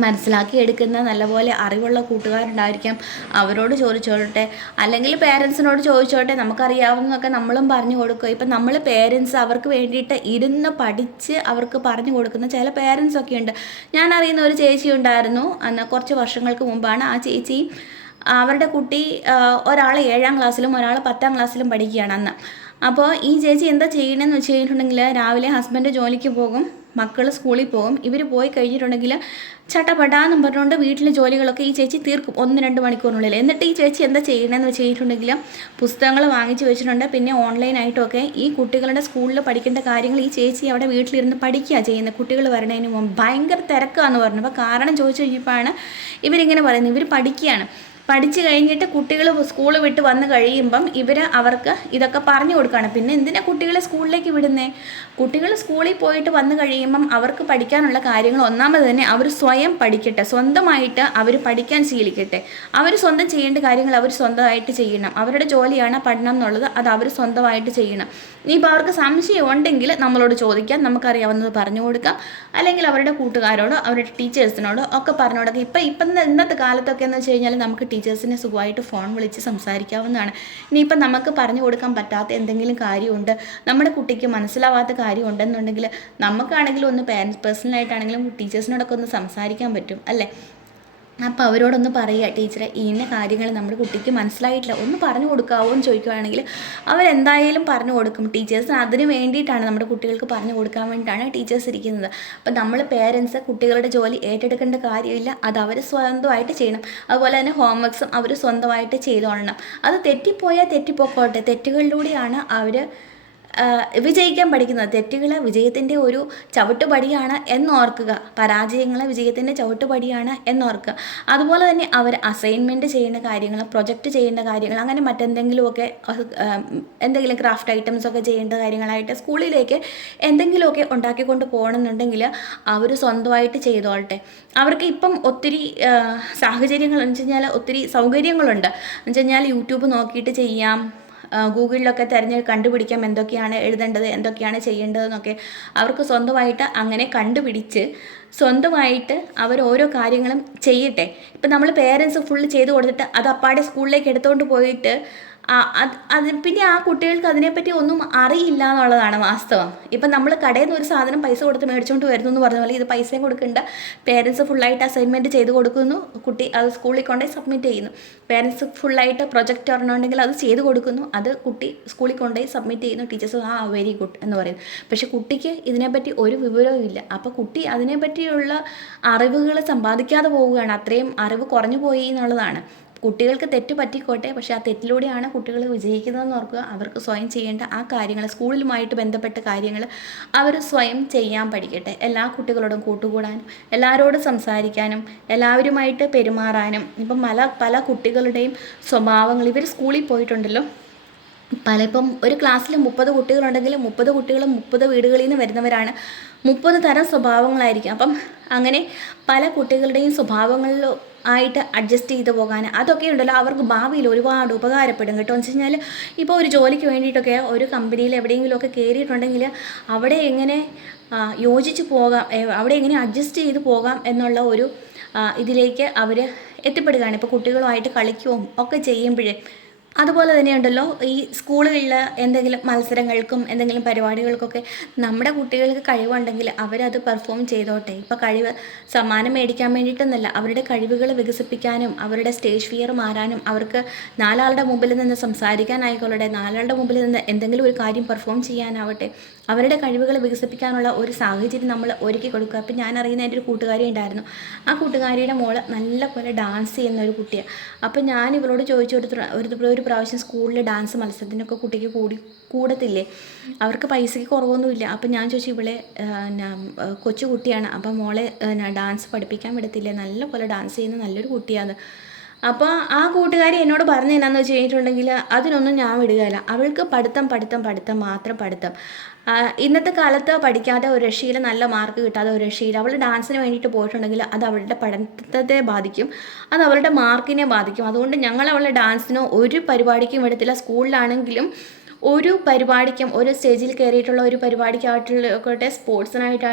S1: മനസ്സിലാക്കി എടുക്കുന്ന നല്ലപോലെ അറിവുള്ള കൂട്ടുകാരുണ്ടായിരിക്കാം. അവരോട് ചോദിച്ചോട്ടെ. അല്ലെങ്കിൽ പേരൻസിനോട് ചോദിച്ചോട്ടെ. നമുക്കറിയാവുന്നതൊക്കെ നമ്മളും പറഞ്ഞു കൊടുക്കുക ഇപ്പം നമ്മൾ പേരൻസ് അവർക്ക് വേണ്ടിയിട്ട് ഇരുന്ന് പഠിച്ച് അവർക്ക് പറഞ്ഞു കൊടുക്കുന്ന ചില പേരൻസൊക്കെ ഉണ്ട്. ഞാൻ അറിയുന്ന ഒരു ചേച്ചി ഉണ്ടായിരുന്നു. അന്ന് കുറച്ച് വർഷങ്ങൾക്ക് മുമ്പാണ് ആ ചേച്ചി അവരുടെ കുട്ടി ഒരാൾ ഏഴാം ക്ലാസ്സിലും ഒരാൾ പത്താം ക്ലാസ്സിലും പഠിക്കുകയാണ് അന്ന്. അപ്പോൾ ഈ ചേച്ചി എന്താ ചെയ്യണമെന്ന് വെച്ച് കഴിഞ്ഞിട്ടുണ്ടെങ്കിൽ രാവിലെ ഹസ്ബൻഡ് ജോലിക്ക് പോകും. മക്കൾ സ്കൂളിൽ പോകും. ഇവർ പോയി കഴിഞ്ഞിട്ടുണ്ടെങ്കിൽ ചട്ടപടാന്നും പറഞ്ഞുകൊണ്ട് വീട്ടിലെ ജോലികളൊക്കെ ഈ ചേച്ചി തീർക്കും. ഒന്ന് രണ്ട് മണിക്കൂറിനുള്ളിൽ. എന്നിട്ട് ഈ ചേച്ചി എന്താ ചെയ്യണമെന്ന് വെച്ച് പുസ്തകങ്ങൾ വാങ്ങിച്ച് വെച്ചിട്ടുണ്ട്. പിന്നെ ഓൺലൈനായിട്ടൊക്കെ ഈ കുട്ടികളുടെ സ്കൂളിൽ പഠിക്കേണ്ട കാര്യങ്ങൾ ഈ ചേച്ചി അവിടെ വീട്ടിലിരുന്ന് പഠിക്കുക ചെയ്യുന്നത്. കുട്ടികൾ വരണതിന് മുമ്പ്. ഭയങ്കര തിരക്കാന്ന് പറഞ്ഞു. അപ്പോൾ കാരണം ചോദിച്ചു കഴിഞ്ഞപ്പോഴാണ് ഇവരിങ്ങനെ പറയുന്നത്. ഇവർ പഠിക്കുകയാണ്.
S2: പഠിച്ചു കഴിഞ്ഞിട്ട് കുട്ടികൾ സ്കൂൾ വിട്ട് വന്നു കഴിയുമ്പം ഇവർ അവർക്ക് ഇതൊക്കെ പറഞ്ഞു കൊടുക്കുകയാണ് പിന്നെ എന്തിനാ കുട്ടികളെ സ്കൂളിലേക്ക് വിടുന്നേ? കുട്ടികൾ സ്കൂളിൽ പോയിട്ട് വന്നു കഴിയുമ്പം അവർക്ക് പഠിക്കാനുള്ള കാര്യങ്ങൾ ഒന്നാമത് തന്നെ അവർ സ്വയം പഠിക്കട്ടെ. സ്വന്തമായിട്ട് അവർ പഠിക്കാൻ ശീലിക്കട്ടെ. അവർ സ്വന്തം ചെയ്യേണ്ട കാര്യങ്ങൾ അവർ സ്വന്തമായിട്ട് ചെയ്യണം. അവരുടെ ജോലിയാണ് പഠനം എന്നുള്ളത് അത് അവർ സ്വന്തമായിട്ട് ചെയ്യണം. ഇനിയിപ്പോൾ അവർക്ക് സംശയം ഉണ്ടെങ്കിൽ നമ്മളോട് ചോദിക്കാം. നമുക്കറിയാവുന്നത് പറഞ്ഞു കൊടുക്കാം. അല്ലെങ്കിൽ അവരുടെ കൂട്ടുകാരോടോ അവരുടെ ടീച്ചേഴ്സിനോടോ ഒക്കെ പറഞ്ഞു കൊടുക്കാം. ഇപ്പം ഇപ്പം ഇന്നത്തെ കാലത്തൊക്കെ എന്ന് വെച്ച് കഴിഞ്ഞാൽ നമുക്ക് ടീച്ചേഴ്സിനെ സുഖമായിട്ട് ഫോൺ വിളിച്ച് സംസാരിക്കാവുന്നതാണ്. ഇനിയിപ്പം നമുക്ക് പറഞ്ഞു കൊടുക്കാൻ പറ്റാത്ത എന്തെങ്കിലും കാര്യമുണ്ട് നമ്മുടെ കുട്ടിക്ക് മനസ്സിലാവാത്ത കാര്യം ഉണ്ടെന്നുണ്ടെങ്കിൽ നമുക്കാണെങ്കിലും ഒന്ന് പേരൻസ് പേഴ്സണലായിട്ടാണെങ്കിലും ടീച്ചേഴ്സിനോടൊക്കെ ഒന്ന് സംസാരിക്കാൻ പറ്റും അല്ലേ? അപ്പോൾ അവരോടൊന്ന് പറയുക ടീച്ചറെ ഇന്ന കാര്യങ്ങൾ നമ്മുടെ കുട്ടിക്ക് മനസ്സിലായിട്ടില്ല. ഒന്ന് പറഞ്ഞു കൊടുക്കാവോ? എന്ന് ചോദിക്കുകയാണെങ്കിൽ അവരെന്തായാലും പറഞ്ഞു കൊടുക്കും. ടീച്ചേഴ്സ് അതിന് വേണ്ടിയിട്ടാണ് നമ്മുടെ കുട്ടികൾക്ക് പറഞ്ഞു കൊടുക്കാൻ വേണ്ടിയിട്ടാണ് ടീച്ചേഴ്സ് ഇരിക്കുന്നത്. അപ്പം നമ്മൾ പേരൻസ് കുട്ടികളുടെ ജോലി ഏറ്റെടുക്കേണ്ട കാര്യമില്ല. അത് അവർ സ്വന്തമായിട്ട് ചെയ്യണം. അതുപോലെ തന്നെ ഹോംവർക്സും അവർ സ്വന്തമായിട്ട് ചെയ്തോളണം. അത് തെറ്റിപ്പോയാൽ തെറ്റിപ്പോക്കോട്ടെ. തെറ്റുകളിലൂടെയാണ് അവർ വിജയിക്കാൻ പഠിക്കുന്നത്. തെറ്റുകൾ വിജയത്തിന്റെ ഒരു ചവിട്ടുപടിയാണ് എന്നോർക്കുക. പരാജയങ്ങൾ വിജയത്തിന്റെ ചവിട്ടുപടിയാണ് എന്നോർക്കുക. അതുപോലെ തന്നെ അവർ അസൈൻമെന്റ് ചെയ്യുന്ന കാര്യങ്ങൾ പ്രൊജക്റ്റ് ചെയ്യുന്ന കാര്യങ്ങൾ അങ്ങനെ മറ്റെന്തെങ്കിലുമൊക്കെ എന്തെങ്കിലും ക്രാഫ്റ്റ് ഐറ്റംസ് ഒക്കെ ചെയ്യേണ്ട കാര്യങ്ങളായിട്ട് സ്കൂളിലേക്ക് എന്തെങ്കിലുമൊക്കെ ഉണ്ടാക്കിക്കൊണ്ട് പോകണമെന്നുണ്ടെങ്കിൽ അവർ സ്വന്തമായിട്ട് ചെയ്തോളട്ടെ. അവർക്ക് ഇപ്പം ഒത്തിരി സാഹചര്യങ്ങൾ എന്ന് വെച്ച് കഴിഞ്ഞാൽ ഒത്തിരി സൗകര്യങ്ങളുണ്ട്. എന്ന് വെച്ച് കഴിഞ്ഞാൽ യൂട്യൂബ് നോക്കിയിട്ട് ചെയ്യാം. ഗൂഗിളിലൊക്കെ തിരഞ്ഞ് കണ്ടുപിടിക്കാം എന്തൊക്കെയാണ് എഴുതേണ്ടത് എന്തൊക്കെയാണ് ചെയ്യേണ്ടതെന്നൊക്കെ അവർക്ക് സ്വന്തമായിട്ട് അങ്ങനെ കണ്ടുപിടിച്ച് സ്വന്തമായിട്ട് അവർ ഓരോ കാര്യങ്ങളും ചെയ്യട്ടെ. ഇപ്പം നമ്മൾ പേരൻസ് ഫുള്ള് ചെയ്ത് കൊടുത്തിട്ട് അത് അപ്പാടെ സ്കൂളിലേക്ക് എടുത്തുകൊണ്ട് പോയിട്ട് അത് അത് പിന്നെ ആ കുട്ടികൾക്ക് അതിനെപ്പറ്റി ഒന്നും അറിയില്ല എന്നുള്ളതാണ് വാസ്തവം. ഇപ്പം നമ്മൾ കടയിൽ നിന്ന് ഒരു സാധനം പൈസ കൊടുത്ത് മേടിച്ചുകൊണ്ട് വരുന്നു എന്ന് പറഞ്ഞ പോലെ ഇത് പൈസയും കൊടുക്കേണ്ട. പേരൻസ് ഫുള്ളായിട്ട് അസൈൻമെന്റ് ചെയ്ത് കൊടുക്കുന്നു. കുട്ടി അത് സ്കൂളിൽ കൊണ്ടുപോയി സബ്മിറ്റ് ചെയ്യുന്നു. പേരൻസ് ഫുള്ളായിട്ട് പ്രൊജക്റ്റ് വരണമെങ്കിൽ അത് ചെയ്ത് കൊടുക്കുന്നു. അത് കുട്ടി സ്കൂളിൽ കൊണ്ടുപോയി സബ്മിറ്റ് ചെയ്യുന്നു. ടീച്ചേഴ്സ് ആ വെരി ഗുഡ് എന്ന് പറയുന്നു. പക്ഷേ കുട്ടിക്ക് ഇതിനെപ്പറ്റി ഒരു വിവരവും ഇല്ല. അപ്പോൾ കുട്ടി അതിനെപ്പറ്റിയുള്ള അറിവുകൾ സമ്പാദിക്കാതെ പോവുകയാണ്. അത്രയും അറിവ് കുറഞ്ഞു പോയി എന്നുള്ളതാണ്. കുട്ടികൾക്ക് തെറ്റ് പറ്റിക്കോട്ടെ പക്ഷേ ആ തെറ്റിലൂടെയാണ് കുട്ടികൾ വിജയിക്കുന്നതെന്ന് ഓർക്കുക. അവർക്ക് സ്വയം ചെയ്യേണ്ട ആ കാര്യങ്ങൾ സ്കൂളിലുമായിട്ട് ബന്ധപ്പെട്ട കാര്യങ്ങൾ അവർ സ്വയം ചെയ്യാൻ പഠിക്കട്ടെ. എല്ലാ കുട്ടികളോടും കൂട്ടുകൂടാനും എല്ലാവരോടും സംസാരിക്കാനും എല്ലാവരുമായിട്ട് പെരുമാറാനും ഇപ്പം പല പല കുട്ടികളുടെയും സ്വഭാവങ്ങൾ ഇവർ സ്കൂളിൽ പോയിട്ടുണ്ടല്ലോ. പല ഇപ്പം ഒരു ക്ലാസ്സിൽ മുപ്പത് കുട്ടികളുണ്ടെങ്കിൽ മുപ്പത് കുട്ടികളും മുപ്പത് വീടുകളിൽ നിന്ന് വരുന്നവരാണ്. മുപ്പത് തരം സ്വഭാവങ്ങളായിരിക്കും. അപ്പം അങ്ങനെ പല കുട്ടികളുടെയും സ്വഭാവങ്ങളിൽ ആയിട്ട് അഡ്ജസ്റ്റ് ചെയ്ത് പോകാൻ അതൊക്കെ ഉണ്ടല്ലോ. അവർക്ക് ഭാവിയിൽ ഒരുപാട് ഉപകാരപ്പെടും കേട്ടോ. എന്ന് വെച്ച് കഴിഞ്ഞാൽ ഇപ്പോൾ ഒരു ജോലിക്ക് വേണ്ടിയിട്ടൊക്കെ ഒരു കമ്പനിയിൽ എവിടെയെങ്കിലുമൊക്കെ കയറിയിട്ടുണ്ടെങ്കിൽ അവിടെ എങ്ങനെ യോജിച്ച് പോകാം അവിടെ എങ്ങനെ അഡ്ജസ്റ്റ് ചെയ്ത് പോകാം എന്നുള്ള ഒരു ഇതിലേക്ക് അവർ എത്തിപ്പെടുകയാണ്. ഇപ്പോൾ കുട്ടികളുമായിട്ട് കളിക്കുകയും ഒക്കെ ചെയ്യുമ്പോഴേ അതുപോലെ തന്നെയുണ്ടല്ലോ ഈ സ്കൂളുകളിൽ എന്തെങ്കിലും മത്സരങ്ങൾക്കും എന്തെങ്കിലും പരിപാടികൾക്കൊക്കെ നമ്മുടെ കുട്ടികൾക്ക് കഴിവുണ്ടെങ്കിൽ അവരത് പെർഫോം ചെയ്തോട്ടെ. ഇപ്പോൾ കഴിവ് സമ്മാനം മേടിക്കാൻ വേണ്ടിയിട്ടെന്നല്ല അവരുടെ കഴിവുകൾ വികസിപ്പിക്കാനും അവരുടെ സ്റ്റേജ് ഫിയർ മാറാനും അവർക്ക് നാലാളുടെ മുമ്പിൽ നിന്ന് സംസാരിക്കാനായിക്കൊള്ളട്ടെ നാലാളുടെ മുമ്പിൽ നിന്ന് എന്തെങ്കിലും ഒരു കാര്യം പെർഫോം ചെയ്യാനാവട്ടെ അവരുടെ കഴിവുകൾ വികസിപ്പിക്കാനുള്ള ഒരു സാഹചര്യം നമ്മൾ ഒരുക്കി കൊടുക്കുക. അപ്പം ഞാൻ അറിയുന്ന എന്റെ ഒരു കൂട്ടുകാരി ഉണ്ടായിരുന്നു. ആ കൂട്ടുകാരിയുടെ മോൾ നല്ല പോലെ ഡാൻസ് ചെയ്യുന്ന ഒരു കുട്ടിയാണ് അപ്പം ഞാൻ ഇവളോട് ചോദിച്ചു ഒരു ഒരു ഒരു പ്രാവശ്യം സ്കൂളിൽ ഡാൻസ് മത്സരത്തിനൊക്കെ കുട്ടിക്ക് കൂടി കൂടത്തില്ലേ? അവർക്ക് പൈസയ്ക്ക് കുറവൊന്നുമില്ല. അപ്പം ഞാൻ ചോദിച്ചു ഇവളെ കൊച്ചു കുട്ടിയാണ് അപ്പം മോളെ ഡാൻസ് പഠിപ്പിക്കാൻ വിടത്തില്ലേ? നല്ല പോലെ ഡാൻസ് ചെയ്യുന്ന നല്ലൊരു കുട്ടിയാണ് അപ്പോൾ ആ കൂട്ടുകാരി എന്നോട് പറഞ്ഞു എന്നാന്ന് വെച്ച് കഴിഞ്ഞിട്ടുണ്ടെങ്കിൽ അതിനൊന്നും ഞാൻ വിടുകയില്ല. അവൾക്ക് പഠിത്തം പഠിത്തം പഠിത്തം മാത്രം പഠിത്തം. ഇന്നത്തെ കാലത്ത് പഠിക്കാതെ ഒരു രക്ഷയിൽ നല്ല മാർക്ക് കിട്ടാതെ ഒരു രക്ഷയിൽ അവൾ ഡാൻസിന് വേണ്ടിയിട്ട് പോയിട്ടുണ്ടെങ്കിൽ അത് അവളുടെ പഠനത്തെ ബാധിക്കും. അത് അവളുടെ മാർക്കിനെ ബാധിക്കും. അതുകൊണ്ട് ഞങ്ങൾ അവളെ ഡാൻസിനോ ഒരു പരിപാടിക്കും വിടത്തില്ല. സ്കൂളിലാണെങ്കിലും ഒരു പരിപാടിക്കും ഒരു സ്റ്റേജിൽ കയറിയിട്ടുള്ള ഒരു പരിപാടിക്കായിട്ടുള്ളട്ടെ സ്പോർട്സിനായിട്ട്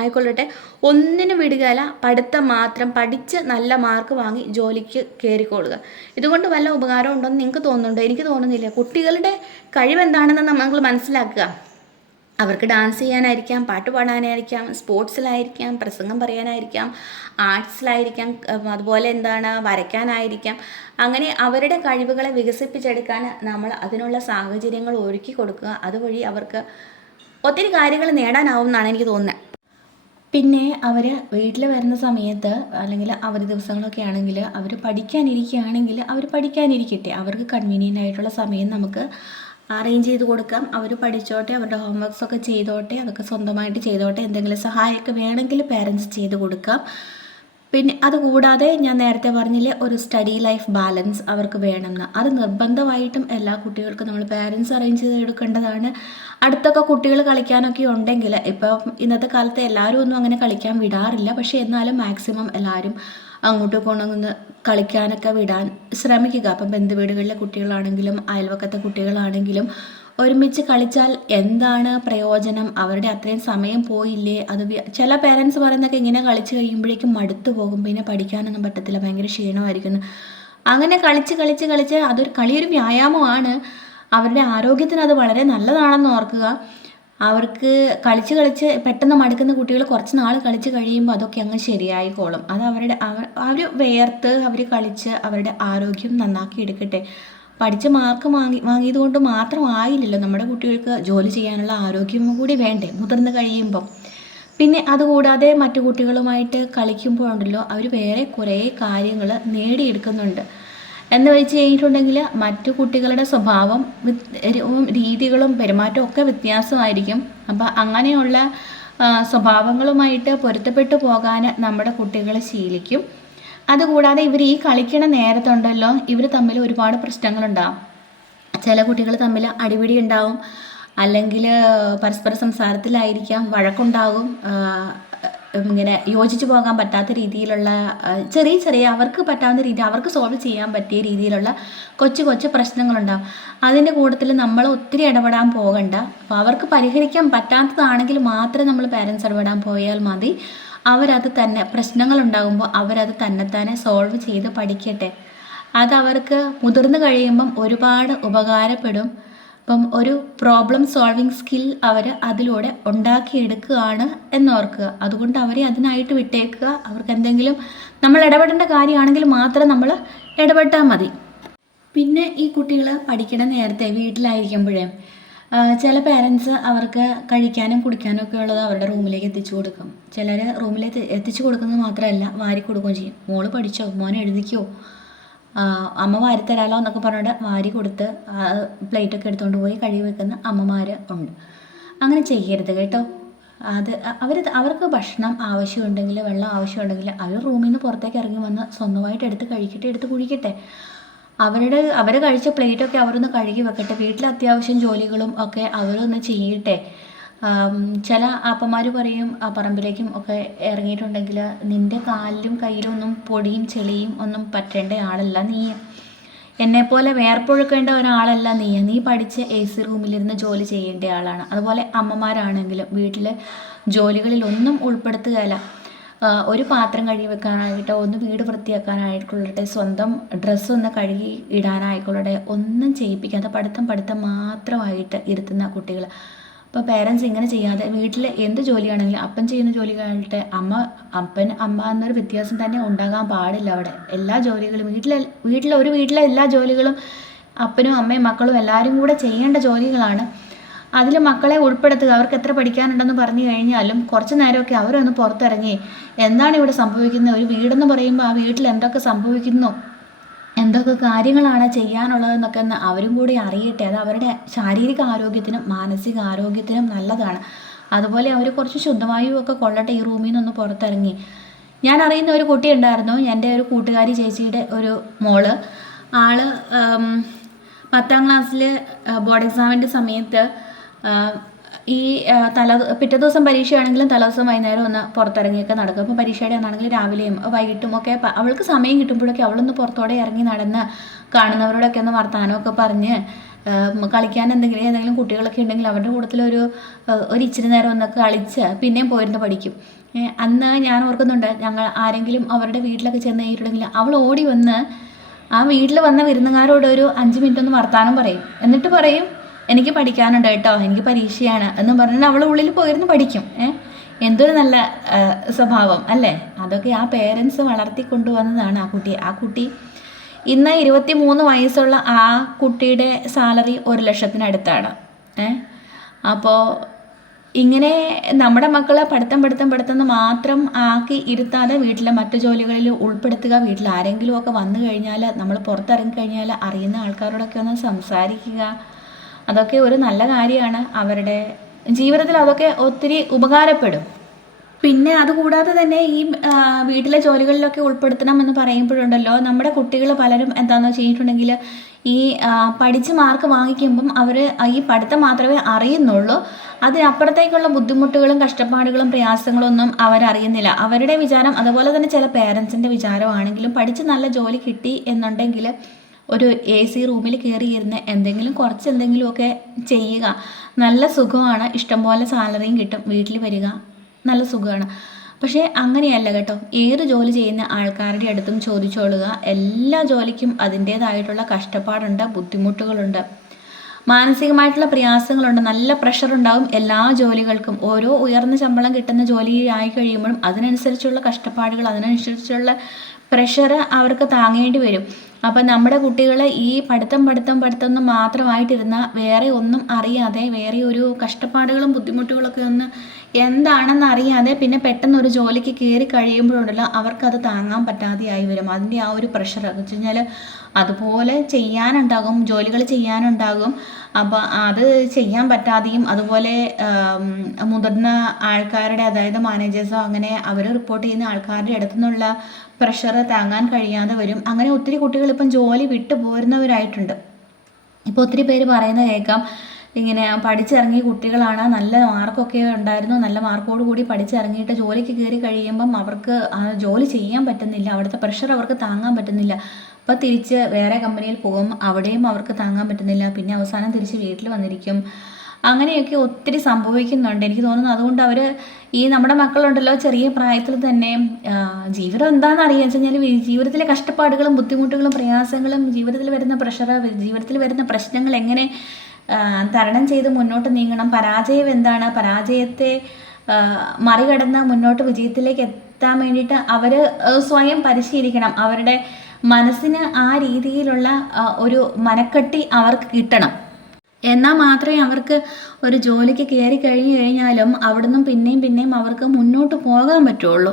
S2: ആയിക്കൊള്ളട്ടെ. ഒന്നിനും വിടുകല പഠിത്തം മാത്രം പഠിച്ച് നല്ല മാർക്ക് വാങ്ങി ജോലിക്ക് കയറിക്കൊള്ളുക ഇതുകൊണ്ട് വല്ല ഉപകാരം ഉണ്ടോ എന്ന് നിങ്ങൾക്ക് തോന്നുന്നുണ്ടോ? എനിക്ക് തോന്നുന്നില്ല. കുട്ടികളുടെ കഴിവെന്താണെന്ന് നമ്മൾ മനസ്സിലാക്കുക. അവർക്ക് ഡാൻസ് ചെയ്യാനായിരിക്കാം പാട്ട് പാടാനായിരിക്കാം സ്പോർട്സിലായിരിക്കാം പ്രസംഗം പറയാനായിരിക്കാം ആർട്സിലായിരിക്കാം അതുപോലെ എന്താണ് വരയ്ക്കാനായിരിക്കാം. അങ്ങനെ അവരുടെ കഴിവുകളെ വികസിപ്പിച്ചെടുക്കാൻ നമ്മൾ അതിനുള്ള സാഹചര്യങ്ങൾ ഒരുക്കി കൊടുക്കുക. അതുവഴി അവർക്ക് ഒത്തിരി കാര്യങ്ങൾ നേടാനാവും എന്നാണ് എനിക്ക് തോന്നുന്നത് പിന്നെ അവർ വീട്ടിൽ വരുന്ന സമയത്ത് അല്ലെങ്കിൽ അവധി ദിവസങ്ങളൊക്കെ ആണെങ്കിൽ അവർ പഠിക്കാനിരിക്കുകയാണെങ്കിൽ അവർ പഠിക്കാനിരിക്കട്ടെ. അവർക്ക് കൺവീനിയന്റ് ആയിട്ടുള്ള സമയം നമുക്ക് അറേഞ്ച് ചെയ്ത് കൊടുക്കാം. അവർ പഠിച്ചോട്ടെ അവരുടെ ഹോംവർക്സ് ഒക്കെ ചെയ്തോട്ടെ അതൊക്കെ സ്വന്തമായിട്ട് ചെയ്തോട്ടെ എന്തെങ്കിലും സഹായമൊക്കെ വേണമെങ്കിൽ പേരൻസ് ചെയ്ത് കൊടുക്കാം. പിന്നെ അതുകൂടാതെ ഞാൻ നേരത്തെ പറഞ്ഞില്ലേ ഒരു സ്റ്റഡി ലൈഫ് ബാലൻസ് അവർക്ക് വേണമെന്ന്. അത് നിർബന്ധമായിട്ടും എല്ലാ കുട്ടികൾക്കും നമ്മൾ പാരൻസ് അറേഞ്ച് ചെയ്ത് എടുക്കേണ്ടതാണ്. അടുത്തൊക്കെ കുട്ടികൾ കളിക്കാനൊക്കെ ഉണ്ടെങ്കിൽ ഇപ്പം ഇന്നത്തെ കാലത്ത് എല്ലാവരും ഒന്നും അങ്ങനെ കളിക്കാൻ വിടാറില്ല. പക്ഷേ എന്നാലും മാക്സിമം എല്ലാവരും അങ്ങോട്ട് കൊണ്ടൊന്ന് കളിക്കാനൊക്കെ വിടാൻ ശ്രമിക്കുക. അപ്പം ബന്ധുവീടുകളിലെ കുട്ടികളാണെങ്കിലും അയൽവക്കത്തെ കുട്ടികളാണെങ്കിലും ഒരുമിച്ച് കളിച്ചാൽ എന്താണ് പ്രയോജനം? അവരുടെ അത്രയും സമയം പോയില്ലേ? അത് ചില പേരൻസ് പറയുന്നൊക്കെ ഇങ്ങനെ കളിച്ച് കഴിയുമ്പോഴേക്കും മടുത്തു പോകും. പിന്നെ പഠിക്കാനൊന്നും പറ്റത്തില്ല. ഭയങ്കര ക്ഷീണമായിരിക്കും അങ്ങനെ കളിച്ച് കളിച്ച് കളിച്ച് അതൊരു കളിയൊരു വ്യായാമമാണ്. അവരുടെ ആരോഗ്യത്തിന് അത് വളരെ നല്ലതാണെന്ന് ഓർക്കുക. അവർക്ക് കളിച്ച് കളിച്ച് പെട്ടെന്ന് മടുക്കുന്ന കുട്ടികൾ കുറച്ച് നാൾ കളിച്ച് കഴിയുമ്പോൾ അതൊക്കെ അങ്ങ് ശരിയായിക്കോളും. അത് അവരുടെ അവർ വേർത്ത് അവർ കളിച്ച് അവരുടെ ആരോഗ്യം നന്നാക്കി എടുക്കട്ടെ. പഠിച്ച് മാർക്ക് വാങ്ങി വാങ്ങിയത് കൊണ്ട് മാത്രം ആയില്ലല്ലോ നമ്മുടെ കുട്ടികൾക്ക് ജോലി ചെയ്യാനുള്ള ആരോഗ്യം കൂടി വേണ്ടേ മുതിർന്ന് കഴിയുമ്പം. പിന്നെ അതുകൂടാതെ മറ്റു കുട്ടികളുമായിട്ട് കളിക്കുമ്പോഴുണ്ടല്ലോ അവർ വേറെ കുറേ കാര്യങ്ങൾ നേടിയെടുക്കുന്നുണ്ട്. എന്ന് വെച്ച് കഴിഞ്ഞിട്ടുണ്ടെങ്കിൽ മറ്റു കുട്ടികളുടെ സ്വഭാവം രീതികളും പെരുമാറ്റവും ഒക്കെ വ്യത്യാസമായിരിക്കും. അപ്പം അങ്ങനെയുള്ള സ്വഭാവങ്ങളുമായിട്ട് പൊരുത്തപ്പെട്ടു പോകാൻ നമ്മുടെ കുട്ടികൾ ശീലിക്കും. അതുകൂടാതെ ഇവർ ഈ കളിക്കണ നേരത്തുണ്ടല്ലോ ഇവർ തമ്മിൽ ഒരുപാട് പ്രശ്നങ്ങളുണ്ടാവും ചില കുട്ടികൾ തമ്മിൽ അടിപിടി ഉണ്ടാവും. അല്ലെങ്കിൽ പരസ്പര സംസാരത്തിലായിരിക്കാം വഴക്കുണ്ടാകും. ഇങ്ങനെ യോജിച്ചു പോകാൻ പറ്റാത്ത രീതിയിലുള്ള ചെറിയ ചെറിയ അവർക്ക് പറ്റാവുന്ന രീതി അവർക്ക് സോൾവ് ചെയ്യാൻ പറ്റിയ രീതിയിലുള്ള കൊച്ചു കൊച്ചു പ്രശ്നങ്ങളുണ്ടാവും. അതിന്റെ കൂട്ടത്തിൽ നമ്മൾ ഒത്തിരി ഇടപെടാൻ പോകണ്ട. അപ്പോൾ അവർക്ക് പരിഹരിക്കാൻ പറ്റാത്തതാണെങ്കിൽ മാത്രം നമ്മൾ പാരൻസ് ഇടപെടാൻ പോയാൽ മതി. അവരത് തന്നെ പ്രശ്നങ്ങൾ ഉണ്ടാകുമ്പോൾ അവരത് തന്നെത്താനെ സോൾവ് ചെയ്ത് പഠിക്കട്ടെ. അത് അവർക്ക് മുതിർന്നു കഴിയുമ്പം ഒരുപാട് ഉപകാരപ്പെടും. അപ്പം ഒരു പ്രോബ്ലം സോൾവിങ് സ്കിൽ അവർ അതിലൂടെ ഉണ്ടാക്കിയെടുക്കുകയാണ് എന്നോർക്കുക. അതുകൊണ്ട് അവരെ അതിനായിട്ട് വിട്ടേക്കുക. അവർക്ക് എന്തെങ്കിലും നമ്മൾ ഇടപെടേണ്ട കാര്യമാണെങ്കിൽ മാത്രം നമ്മൾ ഇടപെട്ടാൽ മതി. പിന്നെ ഈ കുട്ടികൾ പഠിക്കണ നേരത്തെ വീട്ടിലായിരിക്കുമ്പോഴേ ചില പേരൻസ് അവർക്ക് കഴിക്കാനും കുടിക്കാനും ഒക്കെ ഉള്ളത് അവരുടെ റൂമിലേക്ക് എത്തിച്ചു കൊടുക്കും. ചിലർ റൂമിലേക്ക് എത്തിച്ചു കൊടുക്കുന്നത് മാത്രമല്ല വാരി കൊടുക്കുകയും ചെയ്യും. മോൾ പഠിച്ചോ? മോൻ എഴുതിക്കോ? അമ്മ വാരി തരാലോ എന്നൊക്കെ പറഞ്ഞിട്ട് വാരി കൊടുത്ത് പ്ലേറ്റൊക്കെ എടുത്തുകൊണ്ട് പോയി കഴുകി വെക്കുന്ന അമ്മമാർ ഉണ്ട്. അങ്ങനെ ചെയ്യരുത് കേട്ടോ. അത് അവർ അവർക്ക് ഭക്ഷണം ആവശ്യമുണ്ടെങ്കിൽ വെള്ളം ആവശ്യമുണ്ടെങ്കിൽ അവർ റൂമിൽ നിന്ന് പുറത്തേക്ക് ഇറങ്ങി വന്ന് സ്വന്തമായിട്ട് എടുത്ത് കഴിക്കട്ടെ എടുത്ത് കുഴിക്കട്ടെ. അവരുടെ അവർ കഴിച്ച പ്ലേറ്റൊക്കെ അവരൊന്ന് കഴുകി വെക്കട്ടെ. വീട്ടിലെ അത്യാവശ്യം ജോലികളും ഒക്കെ അവരൊന്ന് ചെയ്യട്ടെ. ചില ആപ്പന്മാർ പറയും ആ പറമ്പിലേക്കും ഒക്കെ ഇറങ്ങിയിട്ടുണ്ടെങ്കിൽ നിന്റെ കാലിലും കയ്യിലും ഒന്നും പൊടിയും ചെളിയും ഒന്നും പറ്റേണ്ട ആളല്ല നീ. എന്നെപ്പോലെ വേർപ്പൊഴുക്കേണ്ട ഒരാളല്ല നീ. നീ പഠിച്ച എ സി റൂമിലിരുന്ന് ജോലി ചെയ്യേണ്ട ആളാണ്. അതുപോലെ അമ്മമാരാണെങ്കിലും വീട്ടിലെ ജോലികളിലൊന്നും ഉൾപ്പെടുത്തുകയല്ല. ആ, ഒരു പാത്രം കഴുകി വെക്കാനായിട്ടോ ഒന്ന് വീട് വൃത്തിയാക്കാനായിക്കൊള്ളട്ടെ സ്വന്തം ഡ്രസ്സ് ഒന്ന് കഴുകി ഇടാനായിക്കൊള്ളട്ടെ ഒന്നും ചെയ്യിപ്പിക്കാതെ പഠിത്തം പഠിത്തം മാത്രമായിട്ട് ഇരുത്തുന്ന കുട്ടികൾ അപ്പോൾ പേരൻസ് ഇങ്ങനെ ചെയ്യാതെ വീട്ടിൽ എന്ത് ജോലിയാണെങ്കിലും അപ്പൻ ചെയ്യുന്ന ജോലികളായിട്ട് അമ്മ അപ്പൻ അമ്മ എന്നൊരു വ്യത്യാസം തന്നെ ഉണ്ടാകാൻ പാടില്ല അവിടെ. എല്ലാ ജോലികളും വീട്ടിലെ വീട്ടിലെ ഒരു വീട്ടിലെ എല്ലാ ജോലികളും അപ്പനും അമ്മയും മക്കളും എല്ലാവരും കൂടെ ചെയ്യേണ്ട ജോലികളാണ്. അതിൽ മക്കളെ ഉൾപ്പെടുത്തുക അവർക്ക് എത്ര പഠിക്കാനുണ്ടെന്ന് പറഞ്ഞു കഴിഞ്ഞാലും കുറച്ച് നേരമൊക്കെ അവരൊന്ന് പുറത്തിറങ്ങി എന്താണ് ഇവിടെ സംഭവിക്കുന്നത്? ഒരു വീടെന്ന് പറയുമ്പോൾ ആ വീട്ടിൽ എന്തൊക്കെ സംഭവിക്കുന്നു? എന്തൊക്കെ കാര്യങ്ങളാണ് ചെയ്യാനുള്ളതെന്നൊക്കെ ഒന്ന് അവരും കൂടി അറിയട്ടെ. അത് അവരുടെ ശാരീരിക ആരോഗ്യത്തിനും മാനസിക ആരോഗ്യത്തിനും നല്ലതാണ്. അതുപോലെ അവർ കുറച്ച് ശുദ്ധവായു ഒക്കെ കൊള്ളട്ടെ ഈ റൂമിൽ നിന്നൊന്ന് പുറത്തിറങ്ങി. ഞാൻ അറിയുന്ന ഒരു കുട്ടി ഉണ്ടായിരുന്നു. എന്റെ ഒരു കൂട്ടുകാരി ചേച്ചിയുടെ ഒരു മോൾ. ആൾ പത്താം ക്ലാസ്സിൽ ബോർഡ് എക്സാമിന്റെ സമയത്ത് ഈ തല പിറ്റേ ദിവസം പരീക്ഷയാണെങ്കിലും തലേദിവസം വൈകുന്നേരം ഒന്ന് പുറത്തിറങ്ങിയൊക്കെ നടക്കും. അപ്പോൾ പരീക്ഷയുടെ അന്നാണെങ്കിൽ രാവിലെയും വൈകിട്ടും ഒക്കെ അവൾക്ക് സമയം കിട്ടുമ്പോഴൊക്കെ അവളൊന്ന് പുറത്തോടെ ഇറങ്ങി നടന്ന് കാണുന്നവരോടൊക്കെ ഒന്ന് വർത്തമാനമൊക്കെ പറഞ്ഞ് കളിക്കാൻ എന്തെങ്കിലും ഏതെങ്കിലും കുട്ടികളൊക്കെ ഉണ്ടെങ്കിൽ അവരുടെ കൂട്ടത്തിലൊരു ഒരു ഇച്ചിരി നേരം ഒന്നൊക്കെ കളിച്ച് പിന്നെയും പോയിരുന്ന് പഠിക്കും. അന്ന് ഞാൻ ഓർക്കുന്നുണ്ട് ഞങ്ങൾ ആരെങ്കിലും അവരുടെ വീട്ടിലൊക്കെ ചെന്ന് കഴിഞ്ഞിട്ടുണ്ടെങ്കിൽ അവൾ ഓടി വന്ന് ആ വീട്ടിൽ വന്ന വിരുന്നുകാരോട് ഒരു അഞ്ച് മിനിറ്റ് ഒന്ന് വർത്താനം പറയും. എന്നിട്ട് പറയും എനിക്ക് പഠിക്കാനുണ്ട് കേട്ടോ എനിക്ക് പരീക്ഷയാണ് എന്ന് പറഞ്ഞാൽ അവൾ ഉള്ളിൽ പോയിരുന്ന് പഠിക്കും. ഏ? എന്തൊരു നല്ല സ്വഭാവം അല്ലേ? അതൊക്കെ ആ പേരൻസ് വളർത്തി കൊണ്ടുവന്നതാണ് ആ കുട്ടി. ആ കുട്ടി ഇന്ന് ഇരുപത്തി മൂന്ന് വയസ്സുള്ള ആ കുട്ടിയുടെ സാലറി ഒരു ലക്ഷത്തിനടുത്താണ്. ഏ? അപ്പോൾ ഇങ്ങനെ നമ്മുടെ മക്കളെ പഠിത്തം പഠിത്തം പഠിത്തം മാത്രം ആക്കി ഇരുത്താതെ വീട്ടിലെ മറ്റു ജോലികളിൽ ഉൾപ്പെടുത്തുക വീട്ടിൽ ആരെങ്കിലും ഒക്കെ വന്നു കഴിഞ്ഞാൽ നമ്മൾ പുറത്തിറങ്ങി കഴിഞ്ഞാൽ അറിയുന്ന ആൾക്കാരോടൊക്കെ ഒന്ന് സംസാരിക്കുക അതൊക്കെ ഒരു നല്ല കാര്യമാണ്. അവരുടെ ജീവിതത്തിൽ അതൊക്കെ ഒത്തിരി ഉപകാരപ്പെടും. പിന്നെ അതുകൂടാതെ തന്നെ ഈ വീട്ടിലെ ജോലികളിലൊക്കെ ഉൾപ്പെടുത്തണം എന്ന് പറയുമ്പോഴുണ്ടല്ലോ നമ്മുടെ കുട്ടികൾ പലരും എന്താണെന്ന് വെച്ചിട്ടുണ്ടെങ്കിൽ ഈ പഠിച്ച് മാർക്ക് വാങ്ങിക്കുമ്പം അവർ ഈ പഠിത്തം മാത്രമേ അറിയുന്നുള്ളൂ. അതിനപ്പുറത്തേക്കുള്ള ബുദ്ധിമുട്ടുകളും കഷ്ടപ്പാടുകളും പ്രയാസങ്ങളും ഒന്നും അവരറിയുന്നില്ല. അവരുടെ വിചാരം അതുപോലെ തന്നെ ചില പേരൻസിന്റെ വിചാരമാണെങ്കിലും പഠിച്ച് നല്ല ജോലി കിട്ടി എന്നുണ്ടെങ്കിൽ ഒരു എ സി റൂമിൽ കയറിയിരുന്ന് എന്തെങ്കിലും കുറച്ച് എന്തെങ്കിലുമൊക്കെ ചെയ്യുക. നല്ല സുഖമാണ്. ഇഷ്ടംപോലെ സാലറിയും കിട്ടും. വീട്ടിൽ വരിക നല്ല സുഖമാണ്. പക്ഷേ അങ്ങനെയല്ല കേട്ടോ. ഏത് ജോലി ചെയ്യുന്ന ആൾക്കാരുടെ അടുത്തും ചോദിച്ചോളുക. എല്ലാ ജോലിക്കും അതിന്റേതായിട്ടുള്ള കഷ്ടപ്പാടുണ്ട് ബുദ്ധിമുട്ടുകളുണ്ട്. മാനസികമായിട്ടുള്ള പ്രയാസങ്ങളുണ്ട്. നല്ല പ്രഷർ ഉണ്ടാവും എല്ലാ ജോലികൾക്കും. ഓരോ ഉയർന്ന ശമ്പളം കിട്ടുന്ന ജോലി ആയി കഴിയുമ്പോഴും അതിനനുസരിച്ചുള്ള കഷ്ടപ്പാടുകൾ അതിനനുസരിച്ചുള്ള പ്രഷർ അവർക്ക് താങ്ങേണ്ടി വരും. അപ്പം നമ്മുടെ കുട്ടികൾ ഈ പഠിത്തം പഠിത്തം പഠിത്തം എന്ന് മാത്രമായിട്ടിരുന്ന വേറെ ഒന്നും അറിയാതെ വേറെ ഒരു കഷ്ടപ്പാടുകളും ബുദ്ധിമുട്ടുകളൊക്കെ ഒന്ന് എന്താണെന്ന് അറിയാതെ പിന്നെ പെട്ടെന്ന് ഒരു ജോലിക്ക് കയറി കഴിയുമ്പോഴുണ്ടല്ലോ അവർക്കത് താങ്ങാൻ പറ്റാതെയായി വരും. അതിന്റെ ആ ഒരു പ്രഷർ എന്ന് വെച്ച് കഴിഞ്ഞാൽ അതുപോലെ ചെയ്യാനുണ്ടാകും ജോലികൾ ചെയ്യാനുണ്ടാകും. അപ്പോൾ അത് ചെയ്യാൻ പറ്റാതെയും അതുപോലെ മുതിർന്ന ആൾക്കാരുടെ അതായത് മാനേജേഴ്സോ അങ്ങനെ അവർ റിപ്പോർട്ട് ചെയ്യുന്ന ആൾക്കാരുടെ അടുത്തു നിന്നുള്ള പ്രഷർ താങ്ങാൻ കഴിയാതെ വരും. അങ്ങനെ ഒത്തിരി കുട്ടികൾ ഇപ്പം ജോലി വിട്ടു പോരുന്നവരായിട്ടുണ്ട് ഇപ്പോൾ ഒത്തിരി പേര് പറയുന്നത് കേൾക്കാം. ഇങ്ങനെ പഠിച്ചിറങ്ങിയ കുട്ടികളാണ്. നല്ല മാർക്കൊക്കെ ഉണ്ടായിരുന്നു. നല്ല മാർക്കോട് കൂടി പഠിച്ചിറങ്ങിയിട്ട് ജോലിക്ക് കയറി കഴിയുമ്പം അവർക്ക് ജോലി ചെയ്യാൻ പറ്റുന്നില്ല. അവിടുത്തെ പ്രഷർ അവർക്ക് താങ്ങാൻ പറ്റുന്നില്ല. അപ്പോൾ തിരിച്ച് വേറെ കമ്പനിയിൽ പോകും. അവിടെയും അവർക്ക് താങ്ങാൻ പറ്റുന്നില്ല. പിന്നെ അവസാനം തിരിച്ച് വീട്ടിൽ വന്നിരിക്കും. അങ്ങനെയൊക്കെ ഒത്തിരി സംഭവിക്കുന്നുണ്ട്. എനിക്ക് തോന്നുന്നു അതുകൊണ്ട് അവർ ഈ നമ്മുടെ മക്കളുണ്ടല്ലോ ചെറിയ പ്രായത്തിൽ തന്നെ ജീവിതം എന്താണെന്ന് അറിയാൻ വെച്ച് കഴിഞ്ഞാൽ ജീവിതത്തിലെ കഷ്ടപ്പാടുകളും ബുദ്ധിമുട്ടുകളും പ്രയാസങ്ങളും ജീവിതത്തിൽ വരുന്ന പ്രഷർ ജീവിതത്തിൽ വരുന്ന പ്രശ്നങ്ങൾ എങ്ങനെ തരണം ചെയ്ത് മുന്നോട്ട് നീങ്ങണം. പരാജയം എന്താണ്? പരാജയത്തെ മറികടന്ന് മുന്നോട്ട് വിജയത്തിലേക്ക് എത്താൻ വേണ്ടിയിട്ട് അവർ സ്വയം പരിശീലിക്കണം. അവരുടെ മനസ്സിന് ആ രീതിയിലുള്ള ഒരു മനക്കെട്ടി അവർക്ക് കിട്ടണം. എന്നാൽ മാത്രമേ അവർക്ക് ഒരു ജോലിക്ക് കയറി കഴിഞ്ഞു കഴിഞ്ഞാലും അവിടുന്ന് പിന്നെയും പിന്നെയും അവർക്ക് മുന്നോട്ട് പോകാൻ പറ്റുള്ളൂ.